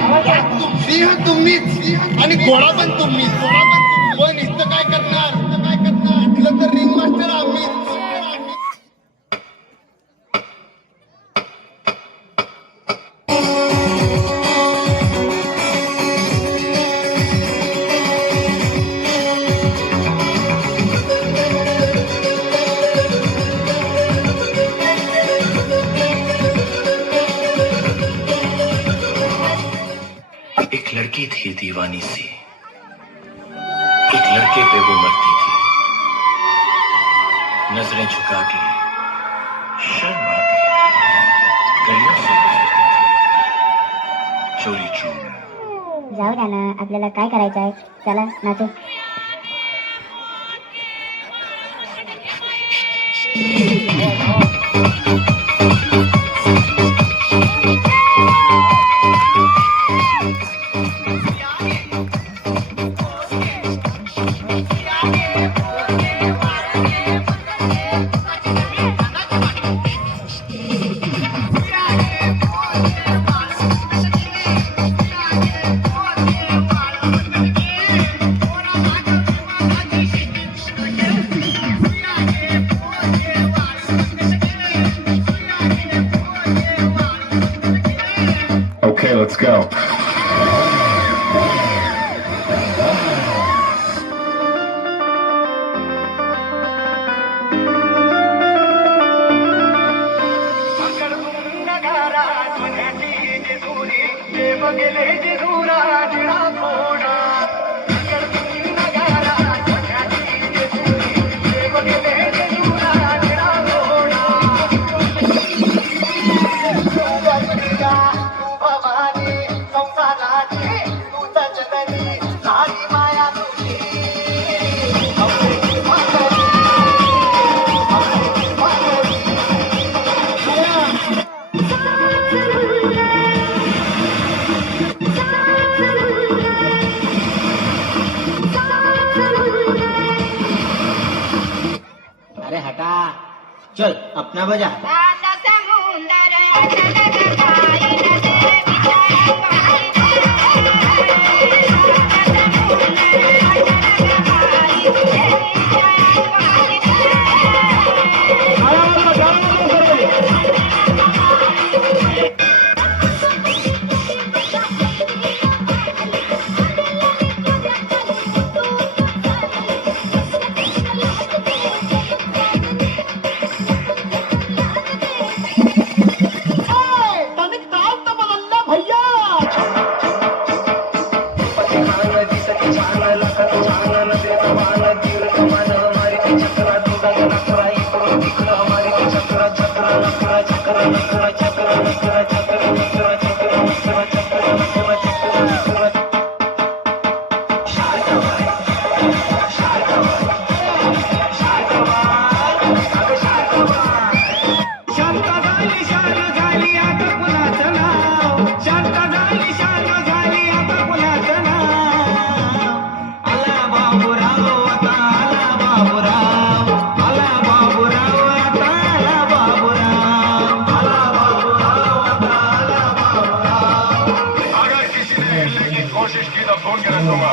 सिंह तुम्हीच आणि घोडा पण तुम्हीच. पण इथं काय करणार? इथलं तर रिंग मास्टर आम्हीच. एक लड़की थी दीवानी सी, एक लड़के पे वो मरती थी, नजरें झुका के शर्मा के गलियों से गुजरती थी, चोरी चोरी. जाऊ द्या ना, आपल्याला काय करायचं आहे. चला नाचू. Okay, let's go. अरे हटा, चल अपना बजा. कोशिश की तो फोन करा दूंगा.